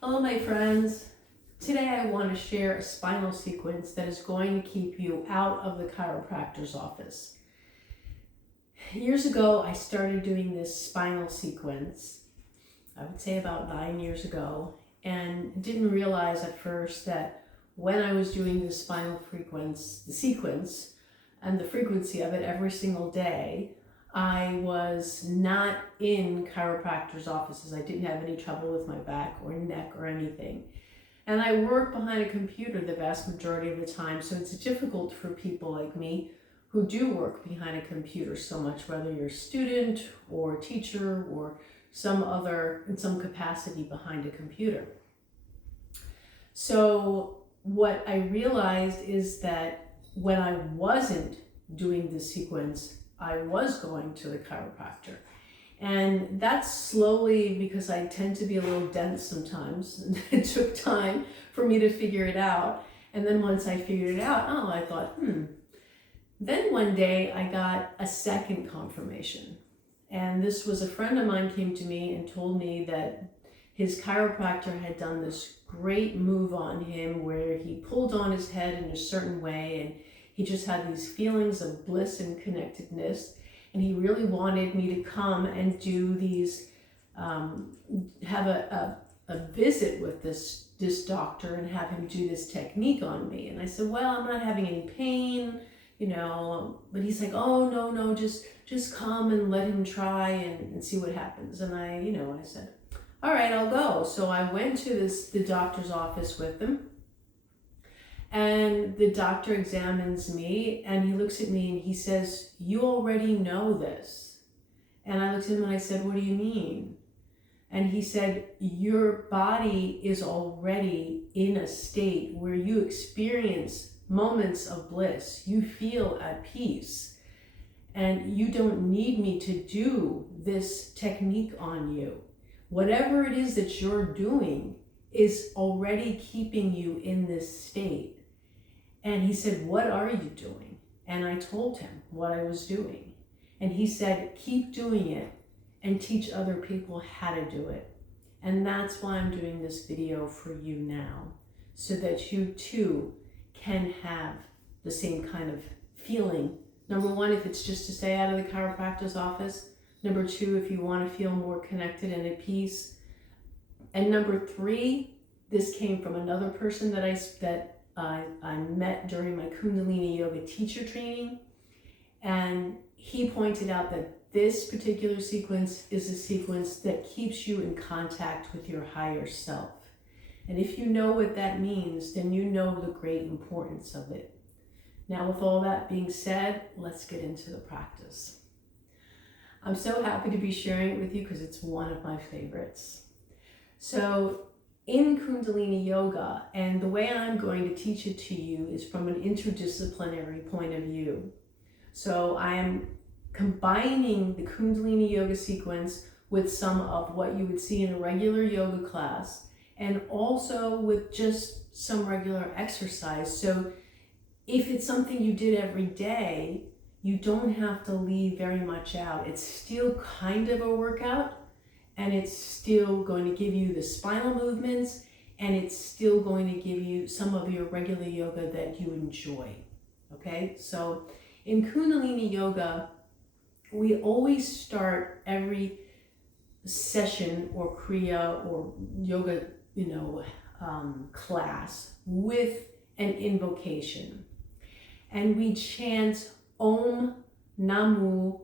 Hello, my friends. Today I want to share a spinal sequence that is going to keep you out of the chiropractor's office. Years ago, I started doing this spinal sequence, I would say about 9 years ago, and didn't realize at first that when I was doing the sequence, and the frequency of it every single day, I was not in chiropractor's offices. I didn't have any trouble with my back or neck or anything. And I work behind a computer the vast majority of the time, so it's difficult for people like me who do work behind a computer so much, whether you're a student or a teacher or in some capacity behind a computer. So what I realized is that when I wasn't doing this sequence, I was going to the chiropractor. And that's slowly, because I tend to be a little dense sometimes. It took time for me to figure it out. And then once I figured it out, I thought, Then one day I got a second confirmation. And this was a friend of mine came to me and told me that his chiropractor had done this great move on him where he pulled on his head in a certain way and he just had these feelings of bliss and connectedness. And he really wanted me to come and do these, have a visit with this doctor and have him do this technique on me. And I said, well, I'm not having any pain, but he's like, oh, no, just come and let him try and see what happens. And I said, all right, I'll go. So I went to the doctor's office with him. And the doctor examines me and he looks at me and he says, you already know this. And I looked at him and I said, what do you mean? And he said, your body is already in a state where you experience moments of bliss. You feel at peace. And you don't need me to do this technique on you. Whatever it is that you're doing is already keeping you in this state. And he said, what are you doing? And I told him what I was doing. And he said, keep doing it and teach other people how to do it. And that's why I'm doing this video for you now, so that you too can have the same kind of feeling. Number one, if it's just to stay out of the chiropractor's office. Number two, if you want to feel more connected and at peace. And number three, this came from another person that I met during my Kundalini Yoga teacher training, and he pointed out that this particular sequence is a sequence that keeps you in contact with your higher self. And if you know what that means, then you know the great importance of it. Now, with all that being said, let's get into the practice. I'm so happy to be sharing it with you because it's one of my favorites. So, in Kundalini Yoga, and the way I'm going to teach it to you is from an interdisciplinary point of view. So I am combining the Kundalini Yoga sequence with some of what you would see in a regular yoga class, and also with just some regular exercise. So if it's something you did every day, you don't have to leave very much out. It's still kind of a workout, and it's still going to give you the spinal movements, and it's still going to give you some of your regular yoga that you enjoy, okay? So in Kundalini Yoga, we always start every session or kriya or yoga, class with an invocation. And we chant Om Namu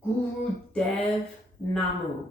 Guru Dev Namu.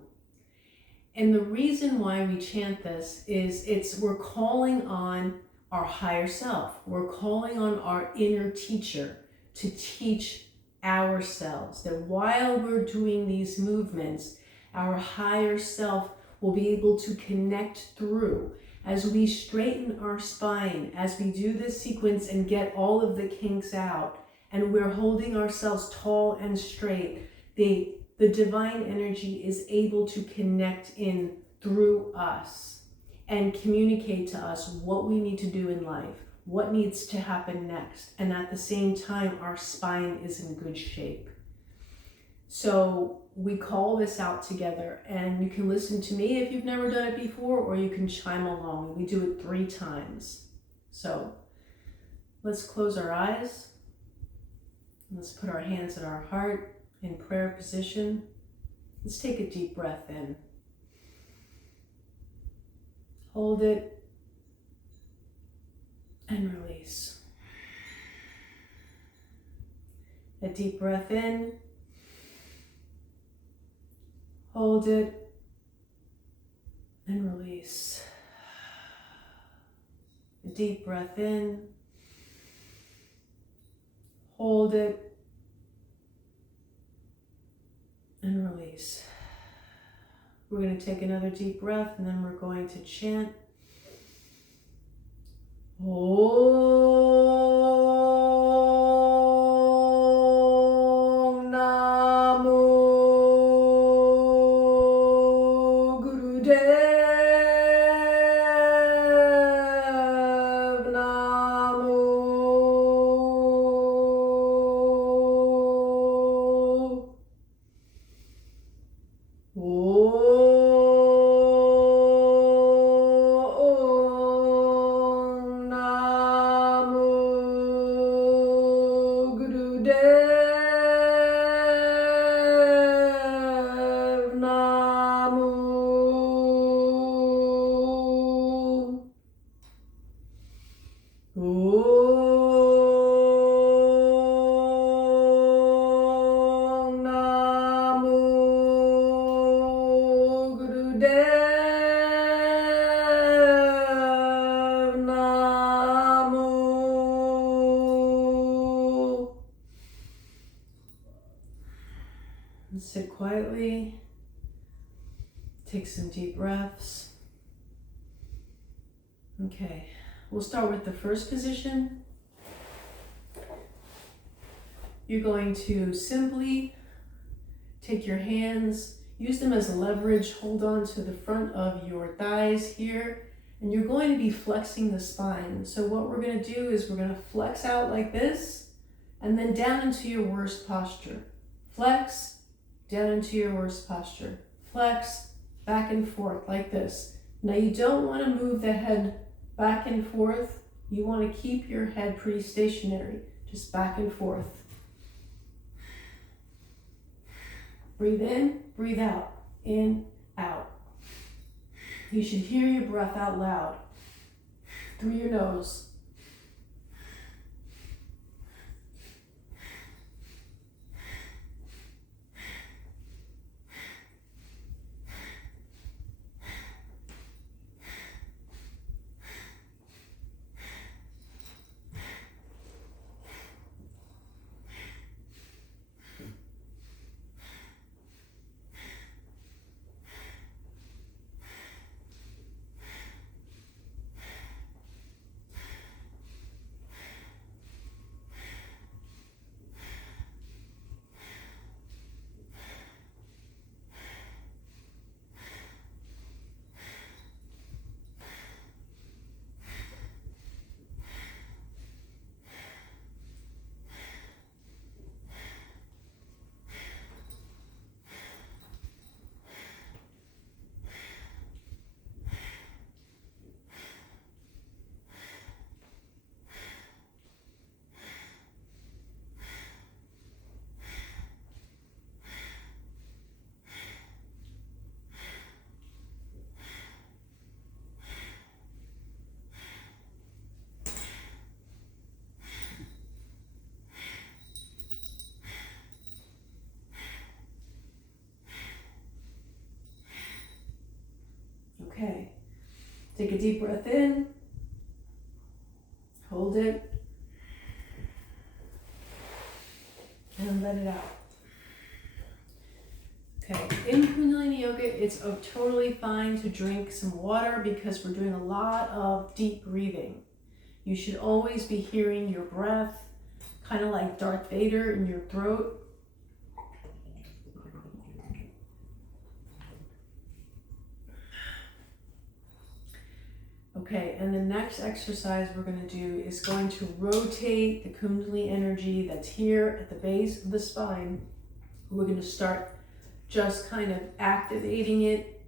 And the reason why we chant this is we're calling on our higher self. We're calling on our inner teacher to teach ourselves that while we're doing these movements, our higher self will be able to connect through as we straighten our spine, as we do this sequence and get all of the kinks out, and we're holding ourselves tall and straight. The divine energy is able to connect in through us and communicate to us what we need to do in life, what needs to happen next, and at the same time, our spine is in good shape. So we call this out together, and you can listen to me if you've never done it before, or you can chime along. We do it 3 times. So let's close our eyes. Let's put our hands at our heart in prayer position. Let's take a deep breath in. Hold it and release. A deep breath in. Hold it and release. A deep breath in. Hold it and release. We're going to take another deep breath, and then we're going to chant. Om Namo Gurudev Namo. Sit quietly. Take some deep breaths. Okay, we'll start with the first position. You're going to simply take your hands, use them as leverage, hold on to the front of your thighs here, and you're going to be flexing the spine. So what we're going to do is we're going to flex out like this, and then down into your worst posture. Flex, down into your worst posture. Flex, back and forth like this. Now you don't want to move the head back and forth. You want to keep your head pretty stationary, just back and forth. Breathe in, breathe out, in, out. You should hear your breath out loud through your nose. Okay, take a deep breath in, hold it, and let it out. Okay, in Kundalini Yoga, it's totally fine to drink some water because we're doing a lot of deep breathing. You should always be hearing your breath, kind of like Darth Vader in your throat. Okay, and the next exercise we're going to do is going to rotate the Kundalini energy that's here at the base of the spine We're going to start just kind of activating it.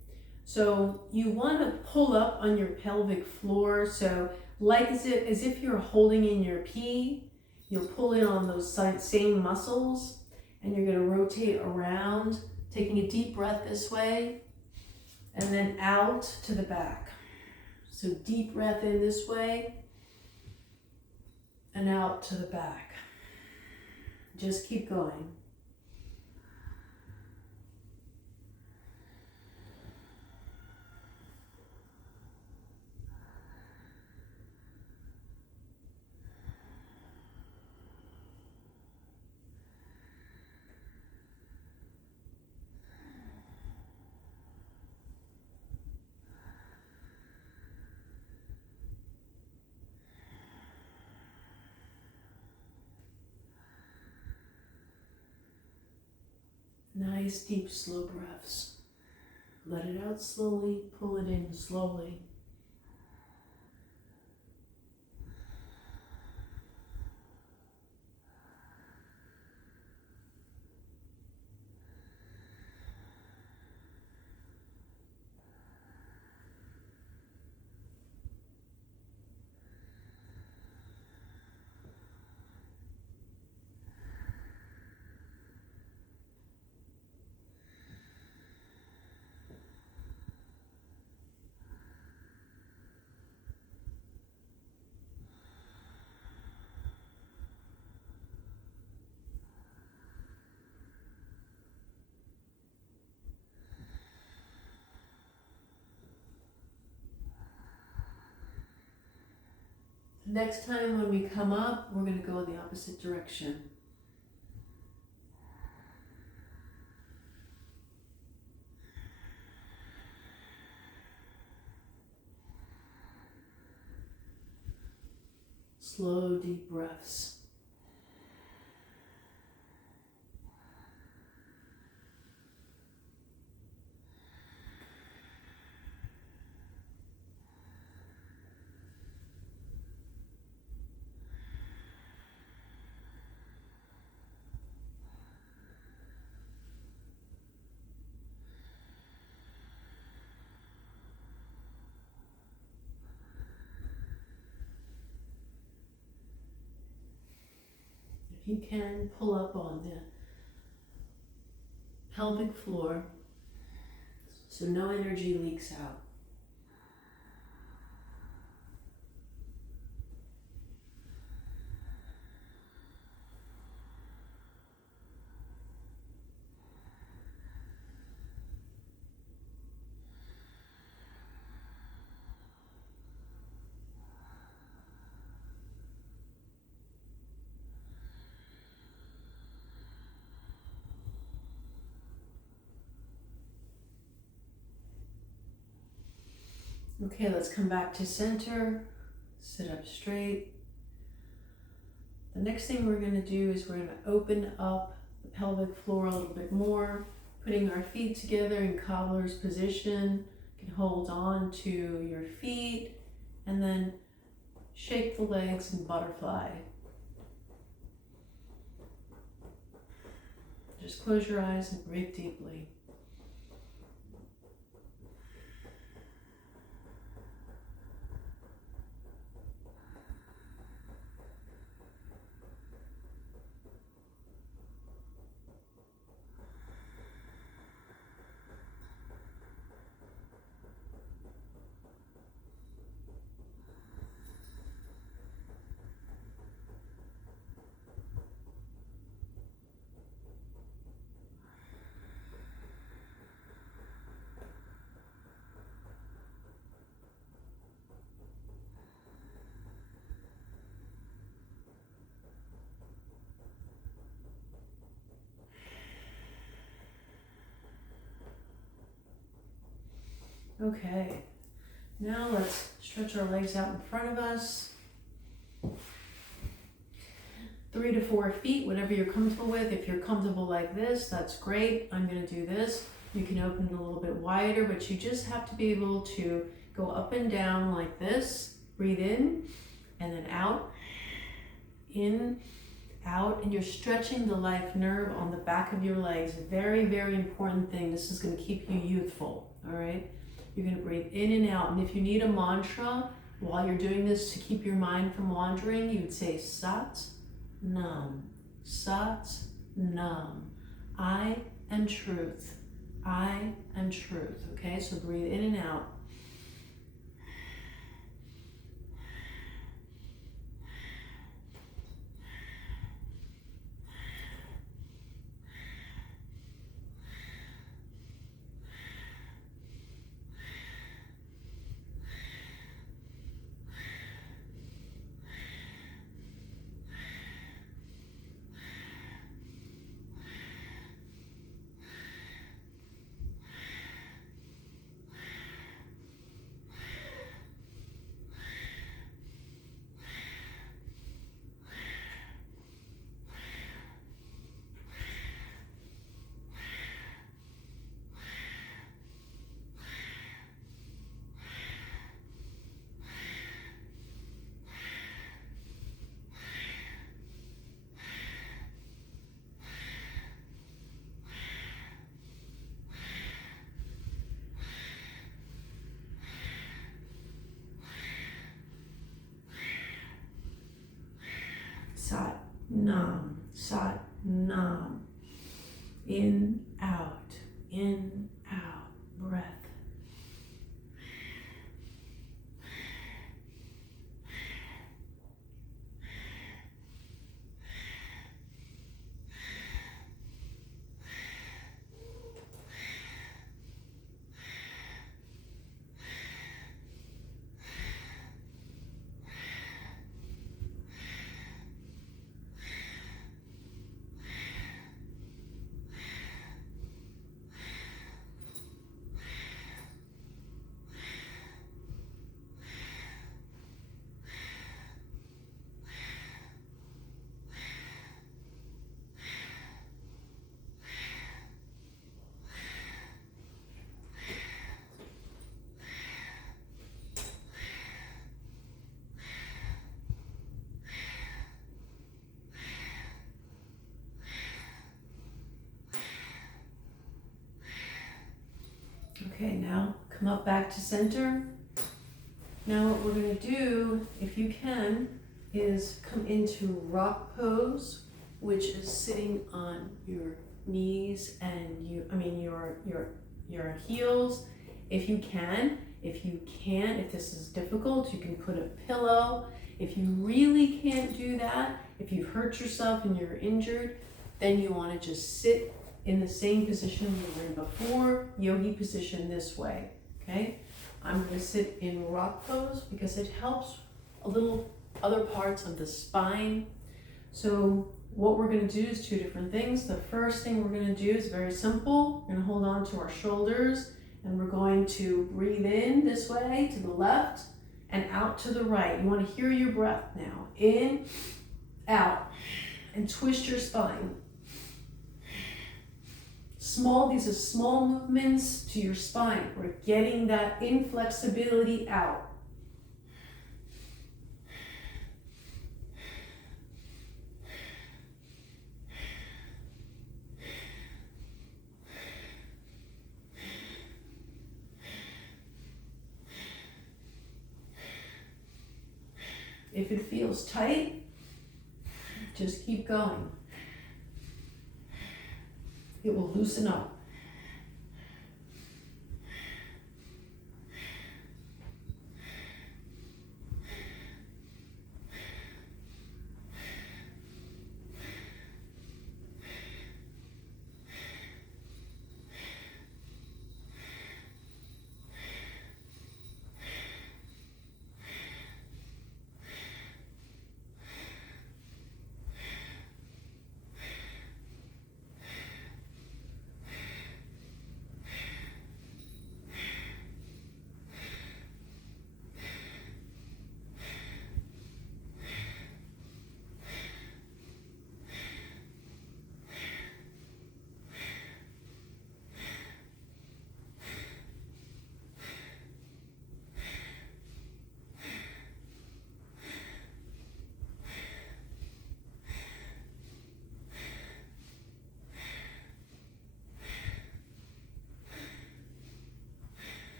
So you want to pull up on your pelvic floor. So like as if you're holding in your pee, you'll pull in on those same muscles, and you're going to rotate around, taking a deep breath this way, and then out to the back. So deep breath in this way, and out to the back. Just keep going. Nice, deep, slow breaths. Let it out slowly, pull it in slowly. Next time when we come up, we're going to go in the opposite direction. Slow, deep breaths. If you can, pull up on the pelvic floor so no energy leaks out. Okay, let's come back to center. Sit up straight. The next thing we're going to do is we're going to open up the pelvic floor a little bit more, putting our feet together in cobbler's position. You can hold on to your feet and then shake the legs and butterfly. Just close your eyes and breathe deeply. Okay, now let's stretch our legs out in front of us. 3 to 4 feet, whatever you're comfortable with. If you're comfortable like this, that's great. I'm going to do this. You can open it a little bit wider, but you just have to be able to go up and down like this. Breathe in and then out. In out, and you're stretching the life nerve on the back of your legs. Very, very important thing. This is going to keep you youthful, all right? You're going to breathe in and out. And if you need a mantra while you're doing this to keep your mind from wandering, you would say Sat Nam, Sat Nam. I am truth. I am truth. Okay, so breathe in and out. Sat Nam, Sat Nam. In, out, breath. Okay, now come up back to center. Now what we're going to do, if you can, is come into rock pose, which is sitting on your knees and your heels. If you can, if you can't, if this is difficult, you can put a pillow. If you really can't do that, if you've hurt yourself and you're injured, then you want to just sit in the same position you were in before, yogi position this way, okay? I'm going to sit in rock pose because it helps a little other parts of the spine. So what we're going to do is two different things. The first thing we're going to do is very simple. We're going to hold on to our shoulders and we're going to breathe in this way to the left and out to the right. You want to hear your breath now. In, out, and twist your spine. These are small movements to your spine. We're getting that inflexibility out. If it feels tight, just keep going. It will loosen up.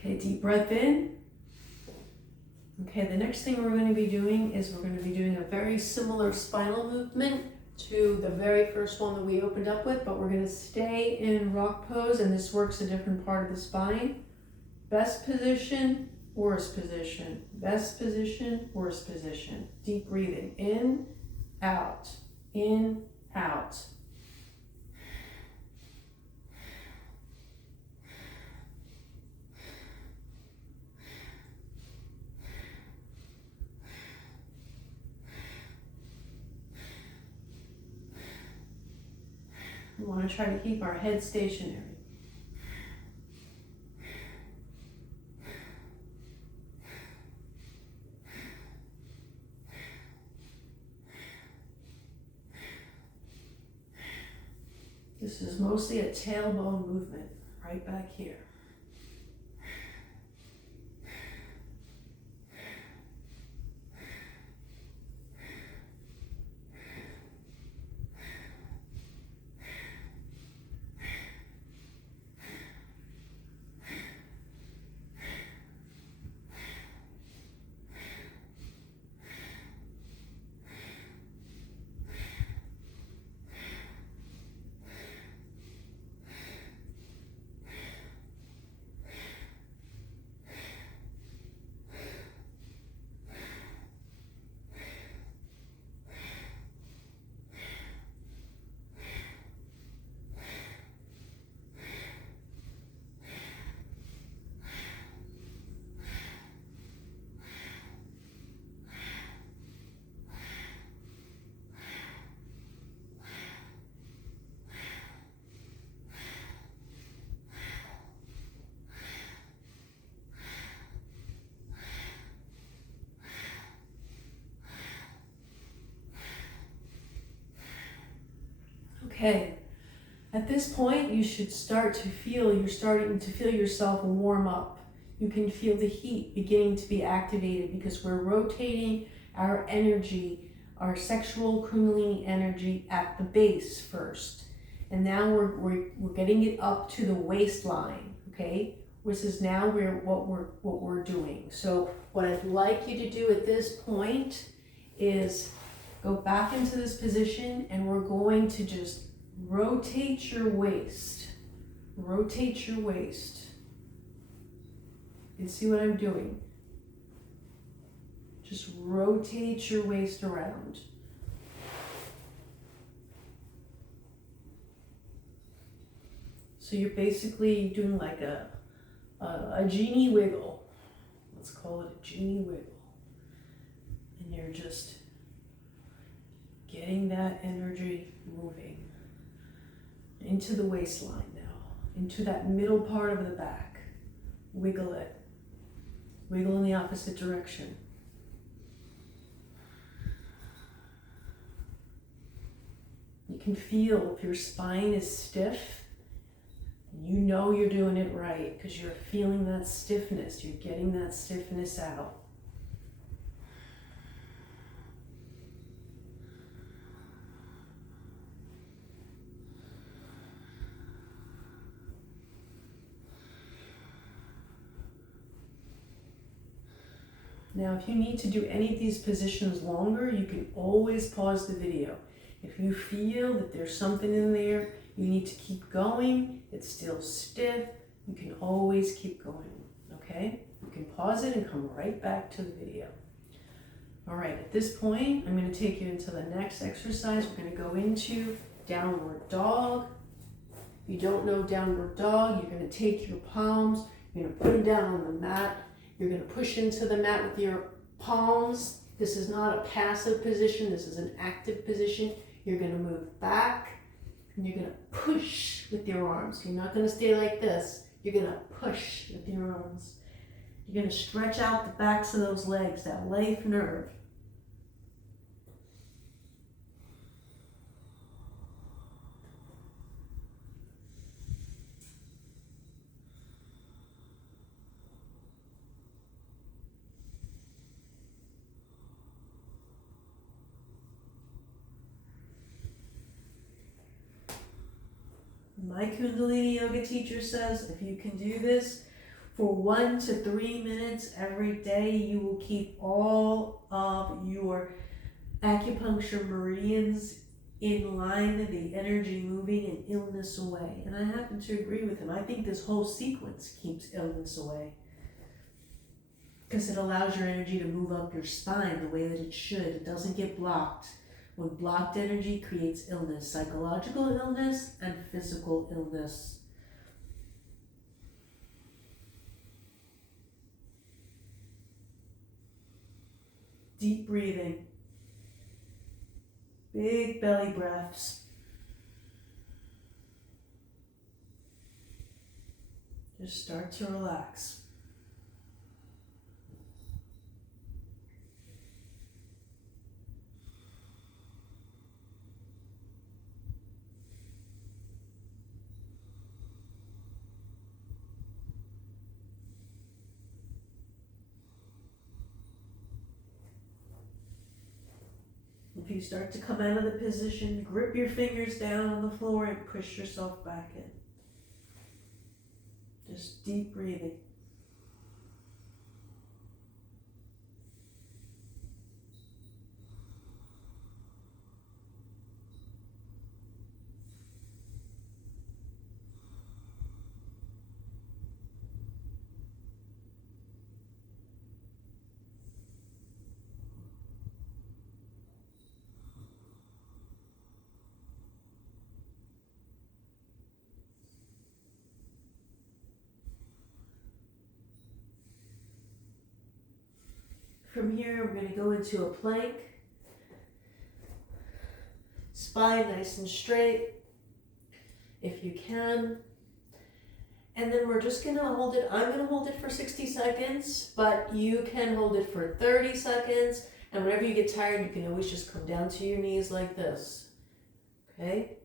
Okay, deep breath in. Okay, the next thing we're going to be doing is we're going to be doing a very similar spinal movement to the very first one that we opened up with, but we're going to stay in rock pose, and this works a different part of the spine. Best position, worst position. Best position, worst position. Deep breathing. In, out. In, out. We want to try to keep our head stationary. This is mostly a tailbone movement, right back here. Okay, at this point you should start to feel, you're starting to feel yourself warm up. You can feel the heat beginning to be activated because we're rotating our energy, our sexual Kundalini energy at the base first. And now we're getting it up to the waistline, okay? This is now what we're doing. So what I'd like you to do at this point is go back into this position, and we're going to just rotate your waist. Rotate your waist. You see what I'm doing? Just rotate your waist around. So you're basically doing like a genie wiggle. Let's call it a genie wiggle. And you're just getting that energy moving into the waistline now, into that middle part of the back. Wiggle it. Wiggle in the opposite direction. You can feel if your spine is stiff, you know you're doing it right because you're feeling that stiffness. You're getting that stiffness out. Now, if you need to do any of these positions longer, you can always pause the video. If you feel that there's something in there, you need to keep going, it's still stiff, you can always keep going, okay? You can pause it and come right back to the video. All right, at this point, I'm going to take you into the next exercise. We're going to go into downward dog. If you don't know downward dog, you're going to take your palms, you're going to put them down on the mat. You're going to push into the mat with your palms. This is not a passive position. This is an active position. You're going to move back and you're going to push with your arms. You're not going to stay like this. You're going to push with your arms. You're going to stretch out the backs of those legs, that life nerve. My Kundalini Yoga teacher says if you can do this For 1 to 3 minutes every day, you will keep all of your acupuncture meridians in line, the energy moving and illness away. And I happen to agree with him. I think this whole sequence keeps illness away, because it allows your energy to move up your spine the way that it should. It doesn't get blocked. When blocked energy creates illness, psychological illness and physical illness. Deep breathing. Big belly breaths. Just start to relax. If you start to come out of the position, grip your fingers down on the floor and push yourself back in. Just deep breathing. From here, we're going to go into a plank. Spine nice and straight, if you can. And then we're just going to hold it. I'm going to hold it for 60 seconds, but you can hold it for 30 seconds. And whenever you get tired, you can always just come down to your knees like this. Okay?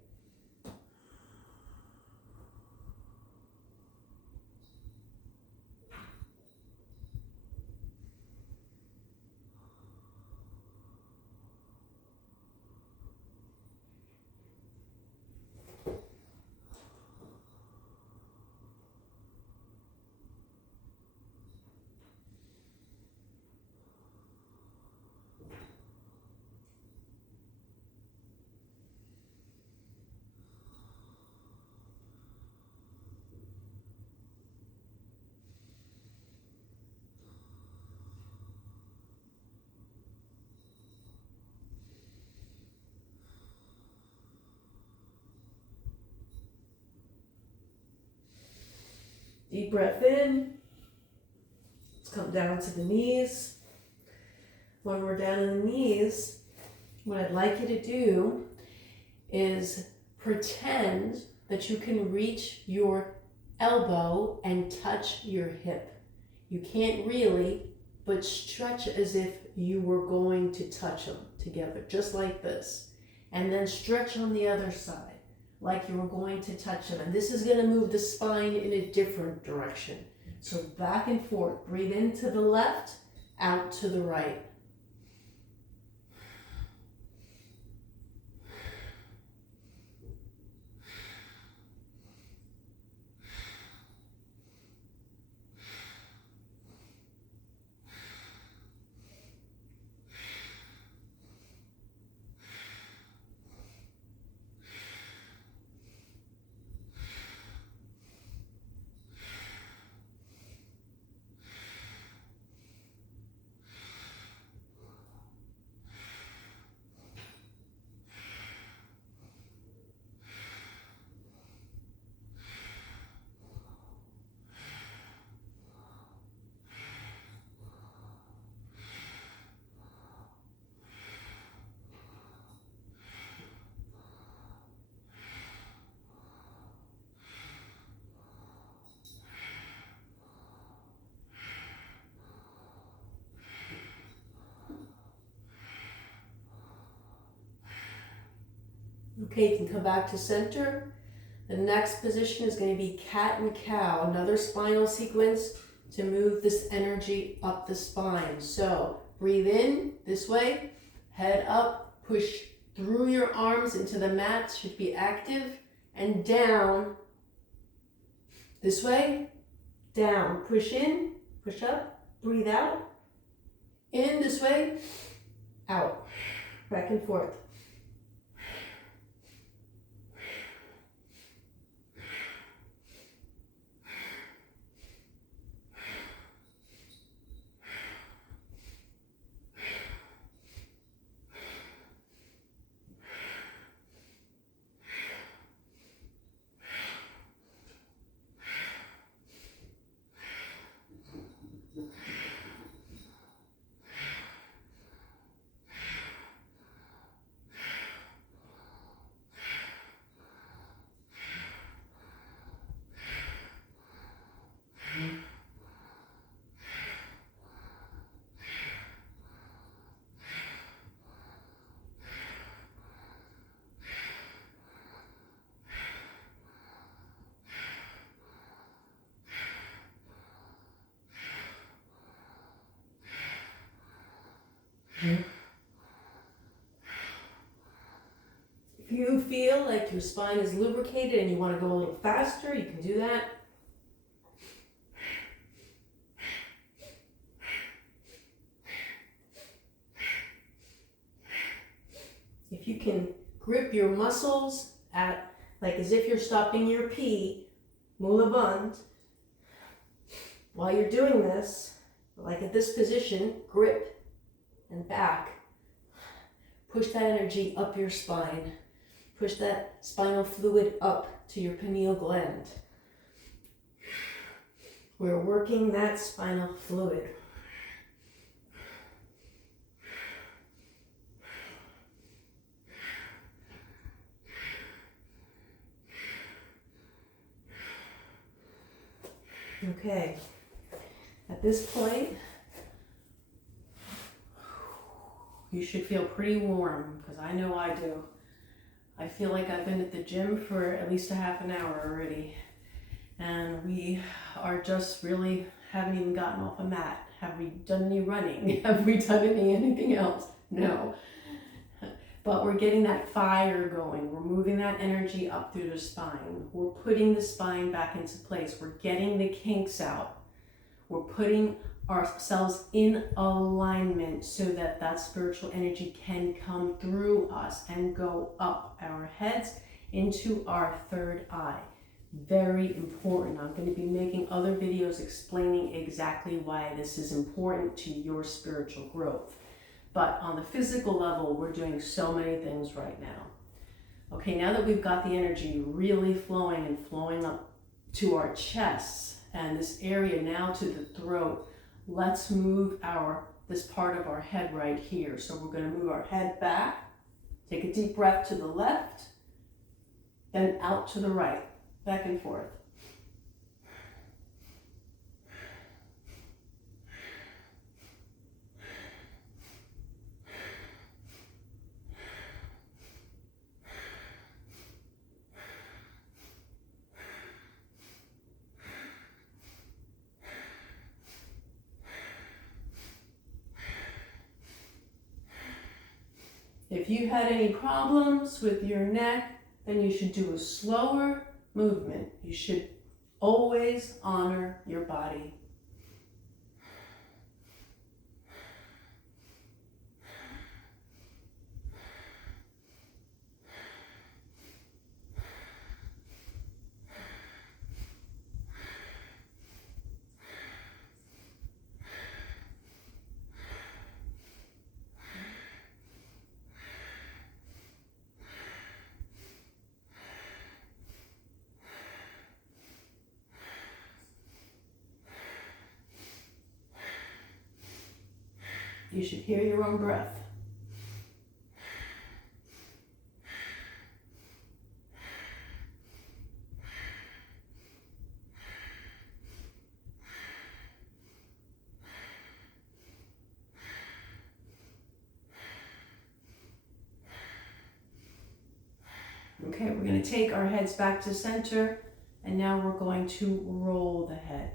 Deep breath in. Let's come down to the knees. When we're down on the knees, what I'd like you to do is pretend that you can reach your elbow and touch your hip. You can't really, but stretch as if you were going to touch them together, just like this. And then stretch on the other side, like you were going to touch them. And this is going to move the spine in a different direction. So back and forth. Breathe into the left, out to the right. Okay, you can come back to center. The next position is going to be cat and cow, another spinal sequence to move this energy up the spine. So breathe in this way, head up, push through your arms into the mat, should be active, and down this way, down. Push in, push up, breathe out. In this way, out. Back and forth. If you feel like your spine is lubricated and you want to go a little faster, you can do that. If you can grip your muscles at, like as if you're stopping your pee, Mula Bandh, while you're doing this, like at this position, grip and back. Push that energy up your spine. Push that spinal fluid up to your pineal gland. We're working that spinal fluid. Okay, at this point, you should feel pretty warm, because I know I do. I feel like I've been at the gym for at least a half an hour already, and we are just really haven't even gotten off a mat. Have we done any running? Have we done anything else? No. But we're getting that fire going. We're moving that energy up through the spine. We're putting the spine back into place. We're getting the kinks out. We're putting ourselves in alignment so that that spiritual energy can come through us and go up our heads into our third eye. Very important. I'm going to be making other videos explaining exactly why this is important to your spiritual growth. But on the physical level, we're doing so many things right now. Okay, now that we've got the energy really flowing and flowing up to our chests and this area now to the throat, let's move this part of our head right here. So we're going to move our head back, take a deep breath to the left, then out to the right, back and forth. If you had any problems with your neck, then you should do a slower movement. You should always honor your body. You should hear your own breath. Okay, we're going to take our heads back to center, and now we're going to roll the head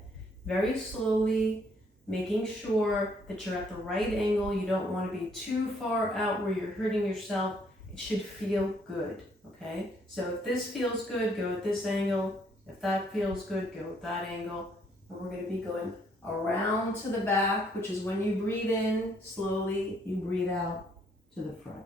very slowly, making sure that you're at the right angle. You don't want to be too far out where you're hurting yourself. It should feel good, okay? So if this feels good, go at this angle. If that feels good, go at that angle. And we're going to be going around to the back, which is when you breathe in slowly, you breathe out to the front.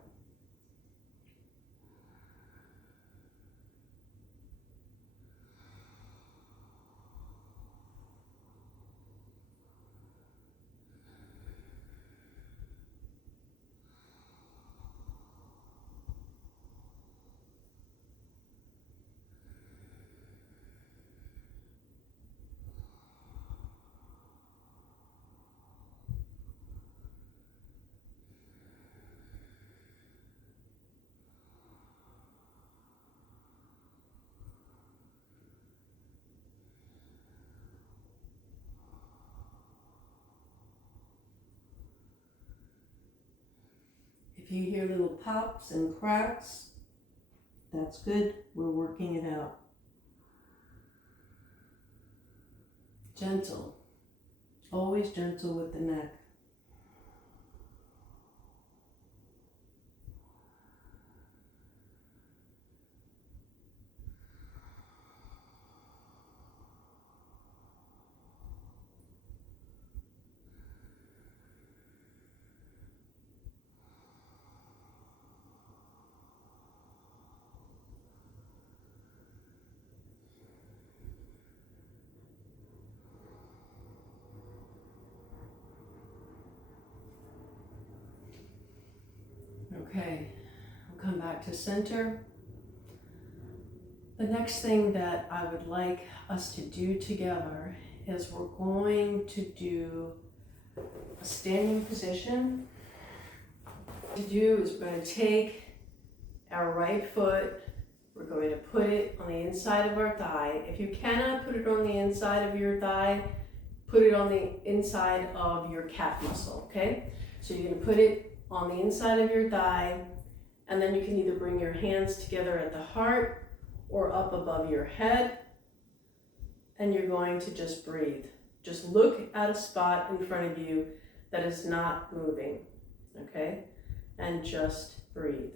If you hear little pops and cracks, that's good. We're working it out. Gentle. Always gentle with the neck. Okay, we'll come back to center. The next thing that I would like us to do together is we're going to do a standing position. What to do is we're going to take our right foot, we're going to put it on the inside of our thigh. If you cannot put it on the inside of your thigh, put it on the inside of your calf muscle, okay? So you're going to put it on the inside of your thigh, and then you can either bring your hands together at the heart or up above your head, and you're going to just breathe. Just look at a spot in front of you that is not moving, okay? And just breathe.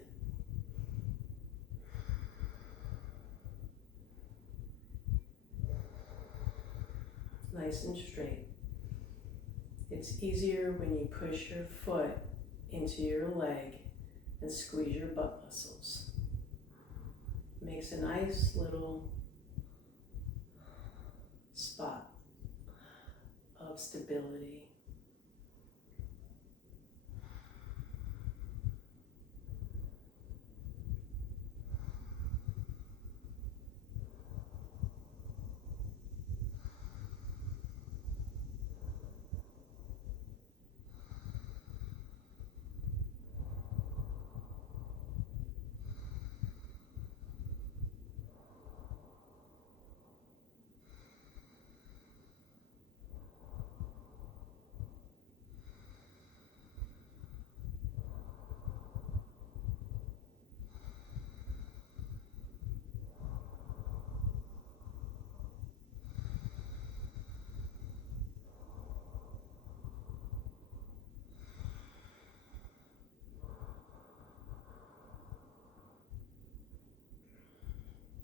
Nice and straight. It's easier when you push your foot into your leg and squeeze your butt muscles. Makes a nice little spot of stability.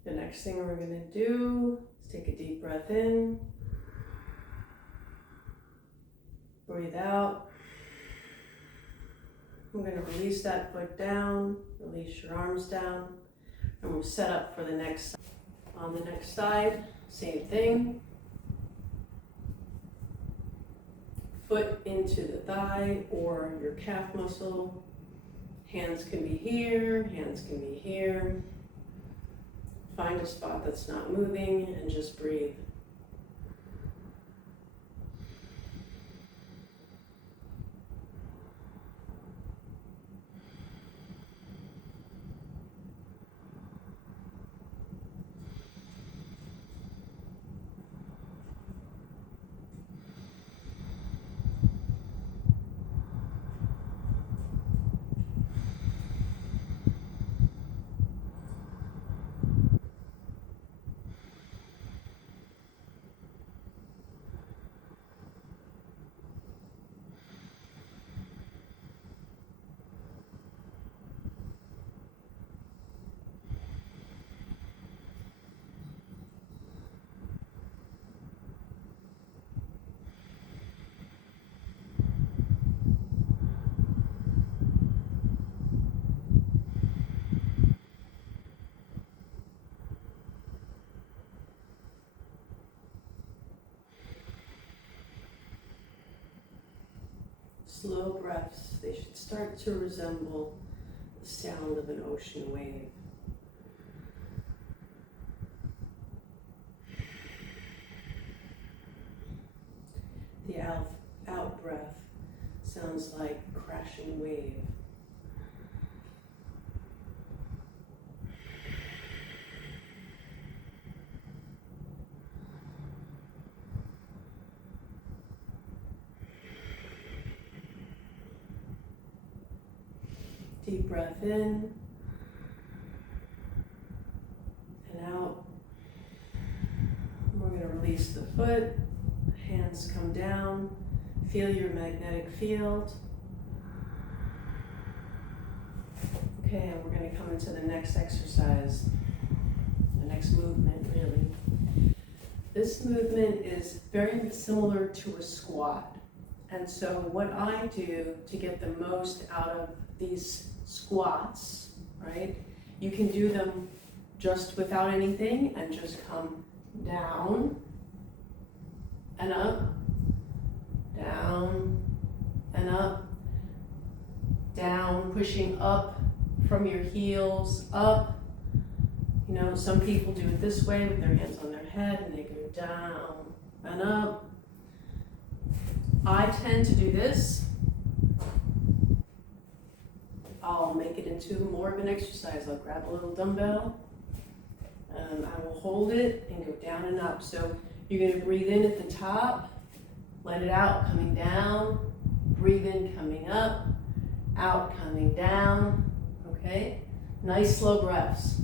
The next thing we're going to do is take a deep breath in, breathe out. I'm going to release that foot down, release your arms down, and we'll set up for the next. On the next side, same thing. Foot into the thigh or your calf muscle. Hands can be here, hands can be here. Find a spot that's not moving and just breathe. Slow breaths. They should start to resemble the sound of an ocean wave. The out breath sounds like a crashing wave. Deep breath in and out. We're going to release the foot, hands come down, feel your magnetic field. Okay, and we're going to come into the next exercise, the next movement really. This movement is very similar to a squat. And so what I do to get the most out of these squats, right? You can do them just without anything and just come down and up, down and up, down, pushing up from your heels, up. You know, some people do it this way with their hands on their head and they go down and up. I tend to do this. I'll make it into more of an exercise. I'll grab a little dumbbell and I will hold it and go down and up. So you're going to breathe in at the top, let it out, coming down, breathe in, coming up, out, coming down. Okay? Nice slow breaths.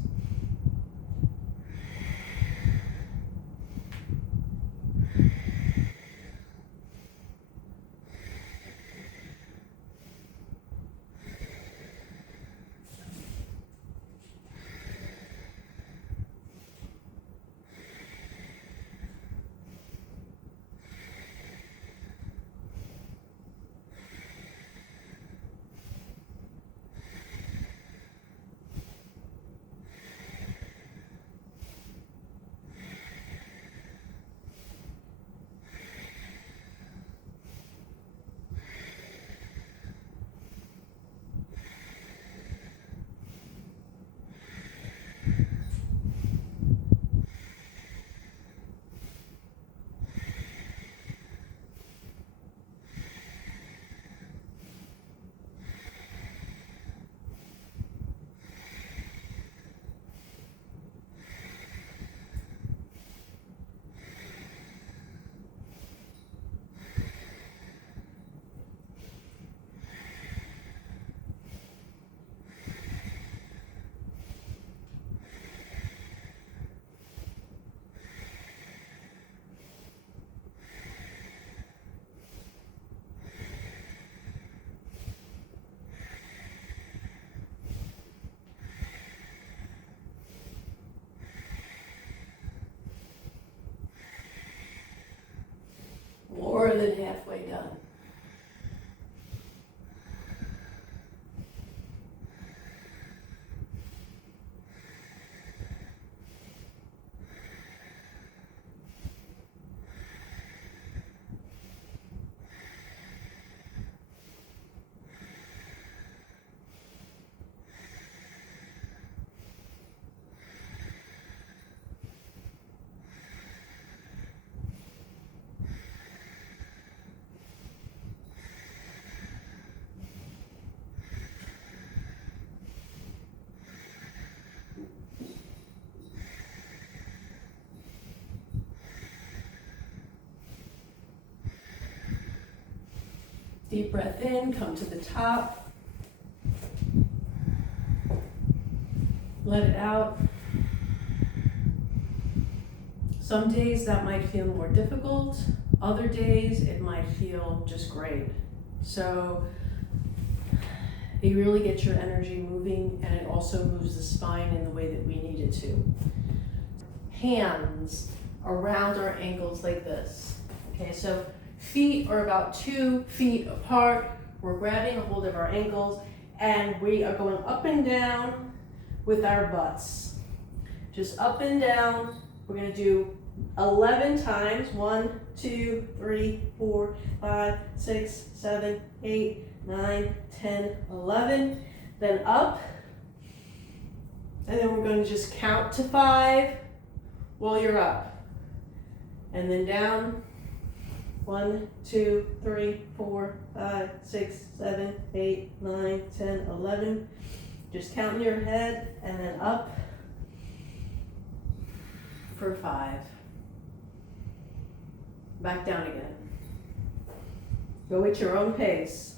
More than halfway done. Deep breath in, come to the top. Let it out. Some days that might feel more difficult. Other days it might feel just great. So you really get your energy moving, and it also moves the spine in the way that we need it to. Hands around our ankles like this. Okay, so feet are about 2 feet apart. We're grabbing a hold of our ankles and we are going up and down with our butts. Just up and down. We're going to do 11 times. 1, 2, 3, 4, 5, 6, 7, 8, 9, 10, 11. Then up. And then we're going to just count to 5 while you're up. And then down. 1, 2, 3, 4, 5, 6, 7, 8, 9, 10, 11. Just count in your head and then up for 5. Back down again. Go at your own pace.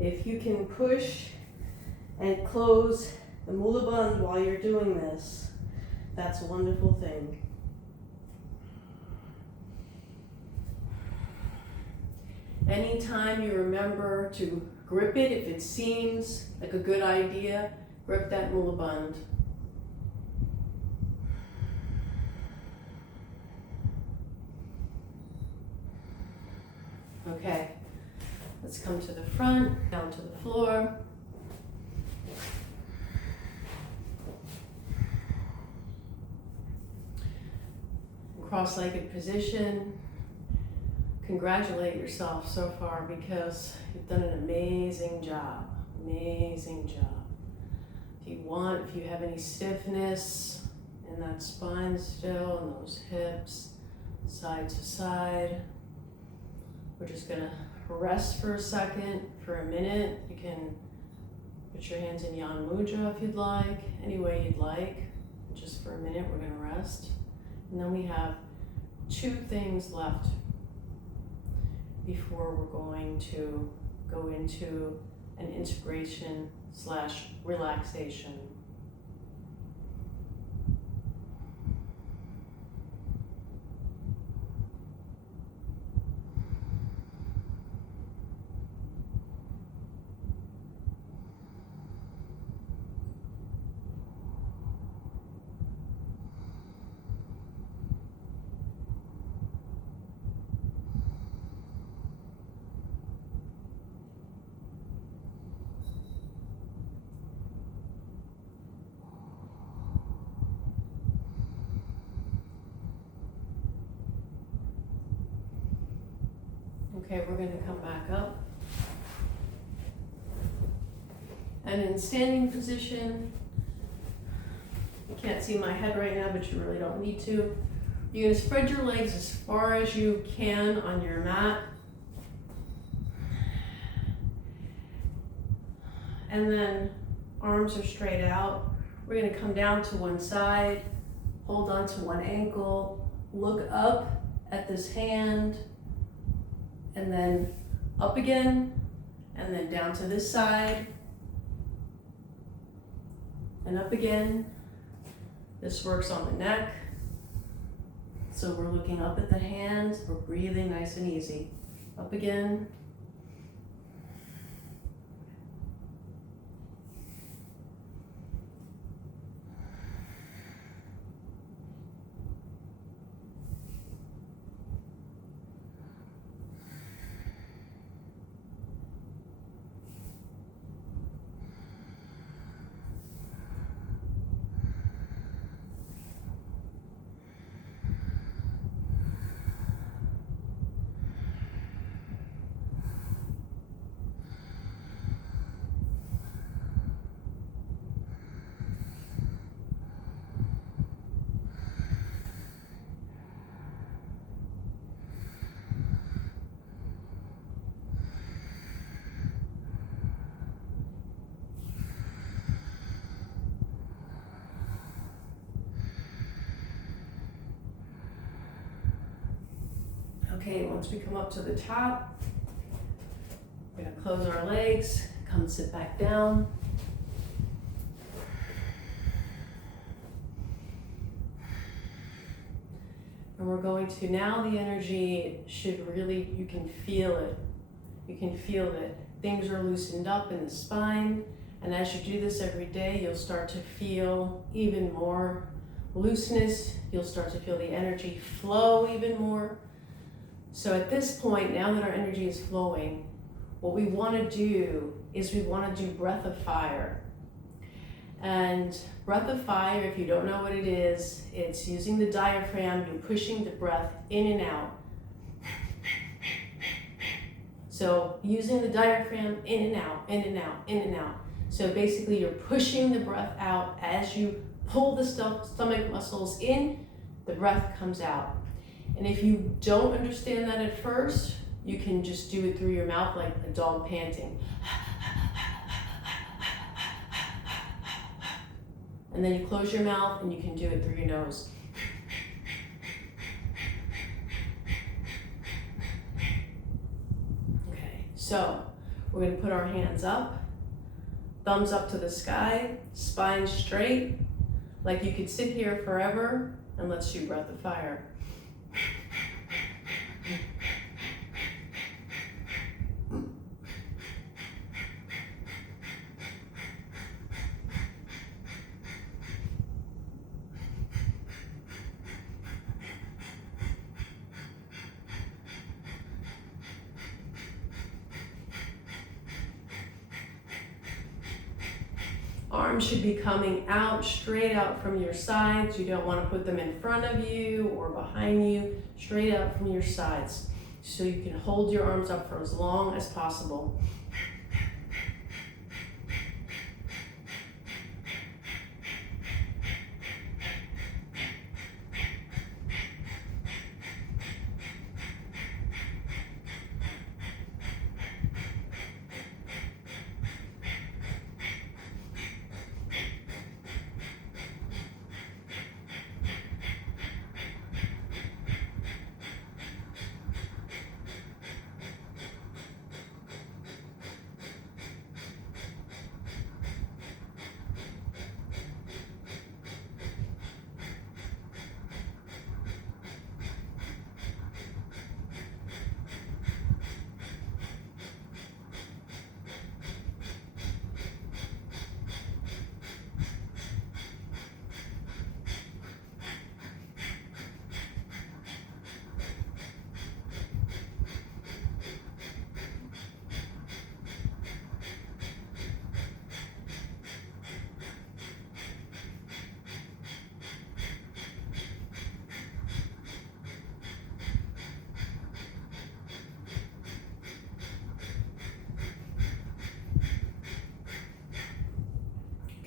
If you can push and close the mula bandh while you're doing this, that's a wonderful thing. Anytime you remember to grip it, if it seems like a good idea, grip that mula bandh. Okay. Let's come to the front, down to the floor. Cross-legged position. Congratulate yourself so far because you've done an amazing job. Amazing job. If you have any stiffness in that spine still, and those hips, side to side, we're just gonna rest for a second, for a minute. You can put your hands in Yan Mudra if you'd like, any way you'd like. Just for a minute, we're gonna rest. And then we have 2 things left before we're going to go into an integration / relaxation. Okay, we're going to come back up. And in standing position, you can't see my head right now, but you really don't need to. You're going to spread your legs as far as you can on your mat. And then arms are straight out. We're going to come down to one side, hold on to one ankle, look up at this hand, and then up again, and then down to this side, and up again. This works on the neck. So we're looking up at the hands, we're breathing nice and easy. Up again. Okay, once we come up to the top, we're gonna close our legs, come sit back down. And we're going to, now the energy should really, you can feel it. You can feel that things are loosened up in the spine. And as you do this every day, you'll start to feel even more looseness. You'll start to feel the energy flow even more. So at this point, now that our energy is flowing, what we want to do is we want to do breath of fire. And breath of fire, if you don't know what it is, it's using the diaphragm, you're pushing the breath in and out. So using the diaphragm in and out, in and out, in and out. So basically you're pushing the breath out as you pull the stomach muscles in, the breath comes out. And if you don't understand that at first, you can just do it through your mouth like a dog panting. And then you close your mouth and you can do it through your nose. Okay, so we're going to put our hands up, thumbs up to the sky, spine straight, like you could sit here forever, and let's do breath of fire. Arms should be coming out, straight out from your sides. You don't want to put them in front of you or behind you, straight out from your sides. So you can hold your arms up for as long as possible.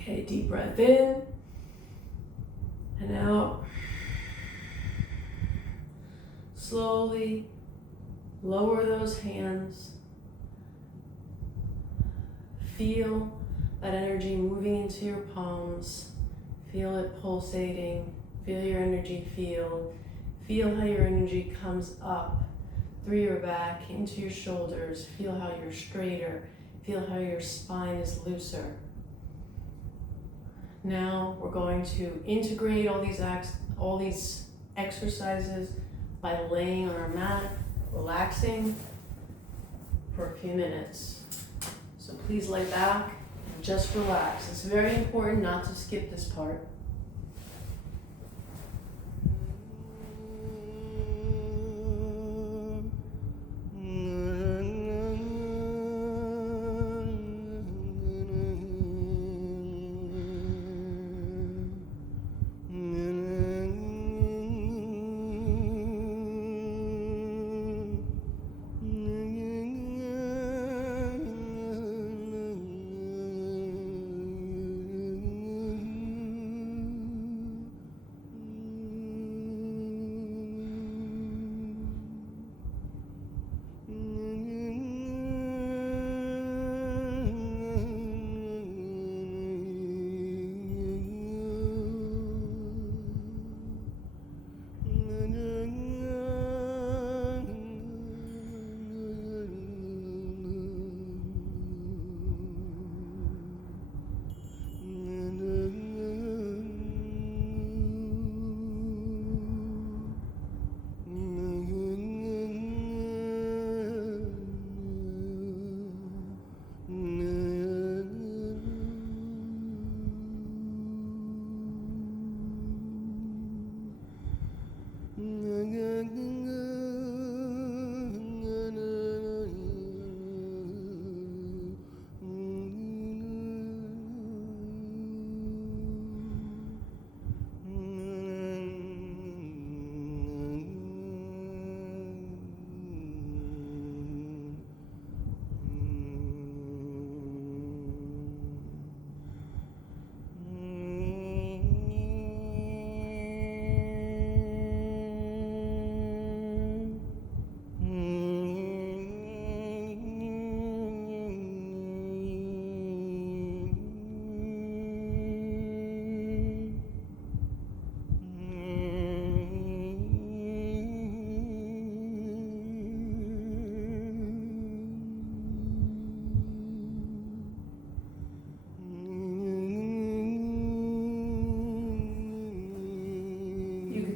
Okay, deep breath in and out. Slowly lower those hands. Feel that energy moving into your palms. Feel it pulsating. Feel your energy field. Feel how your energy comes up through your back, into your shoulders. Feel how you're straighter. Feel how your spine is looser. Now we're going to integrate all these exercises by laying on our mat, relaxing for a few minutes. So please lay back and just relax. It's very important not to skip this part.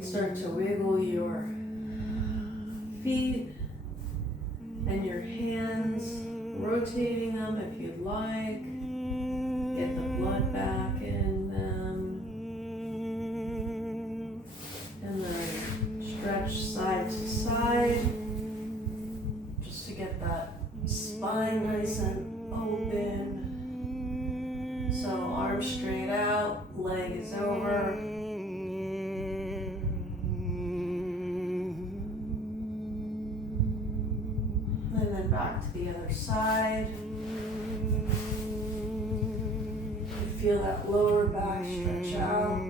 Start to wiggle your feet and your hands, rotating them if you'd like. Get the blood back in them. And then stretch side to side, just to get that spine nice and open. So arms straight out, leg is over. And then back to the other side. You feel that lower back stretch out.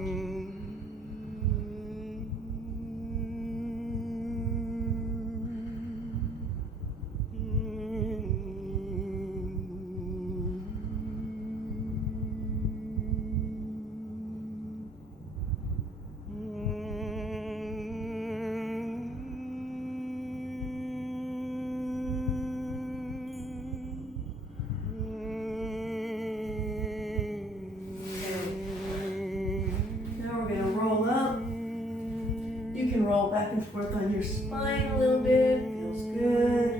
Roll back and forth on your spine a little bit, feels good.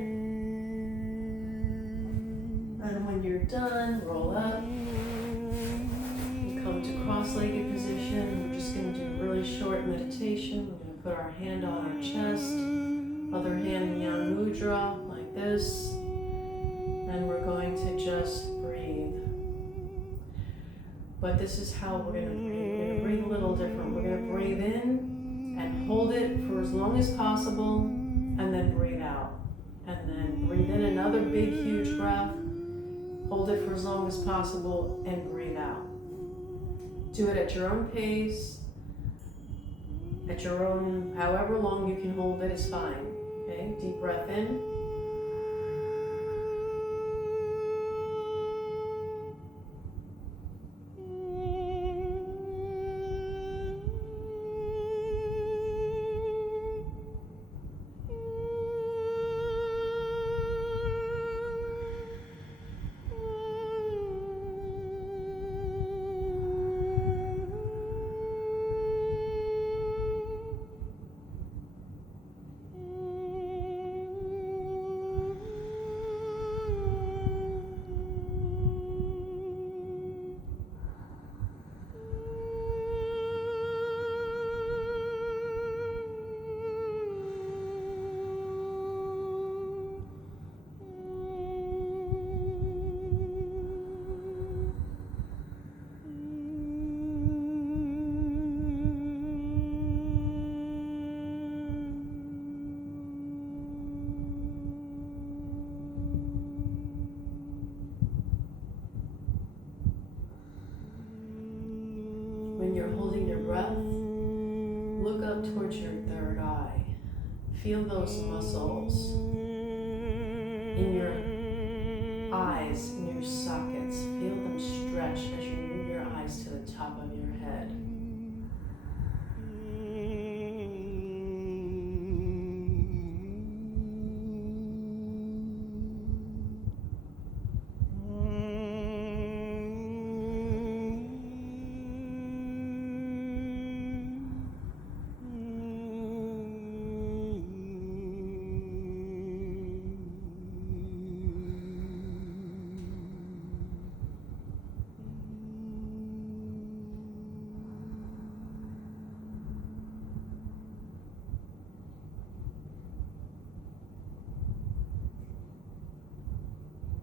And when you're done, roll up. You come to cross-legged position. We're just going to do a really short meditation. We're going to put our hand on our chest, other hand in Yan Mudra, like this. And we're going to just breathe. But this is how we're going to breathe. We're going to breathe a little different. We're going to breathe in and hold it for as long as possible, and then breathe out. And then breathe in another big, huge breath. Hold it for as long as possible, and breathe out. Do it at your own pace, at your own, however long you can hold it is fine. Okay, deep breath in. When you're holding your breath, look up towards your third eye. Feel those muscles in your eyes, in your sockets. Feel them stretch as you move your eyes to the top of your head.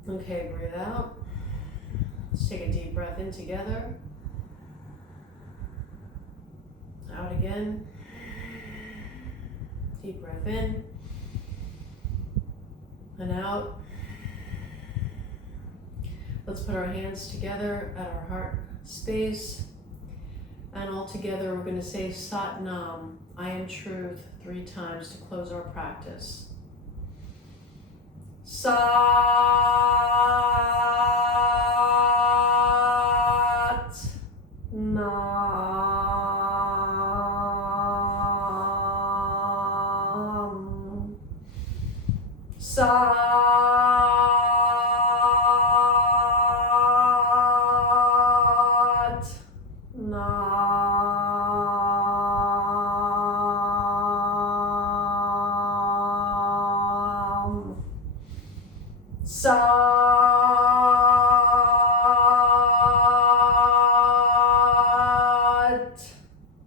Okay, breathe out. Let's take a deep breath in together. Out again. Deep breath in and out. Let's put our hands together at our heart space. And all together we're going to say Sat Nam, I am truth, 3 times to close our practice. Sat Nam. Sat Nam. Sat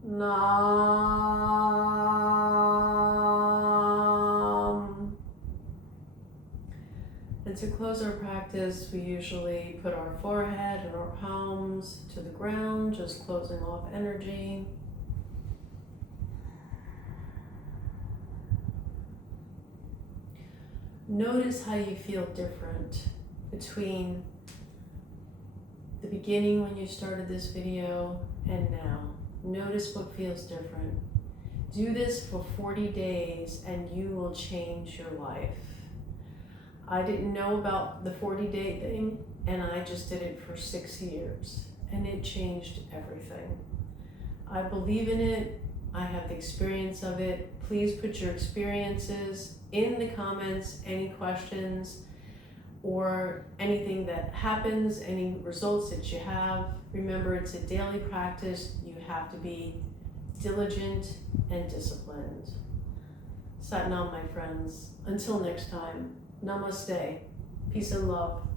Nam. And to close our practice, we usually put our forehead and our palms to the ground, just closing off energy. Notice how you feel different between the beginning when you started this video and now. Notice what feels different. Do this for 40 days and you will change your life. I didn't know about the 40-day thing and I just did it for 6 years and it changed everything. I believe in it. I have the experience of it. Please put your experiences in the comments, any questions or anything that happens, any results that you have. Remember, it's a daily practice. You have to be diligent and disciplined. Sat Nam, my friends. Until next time, namaste. Peace and love.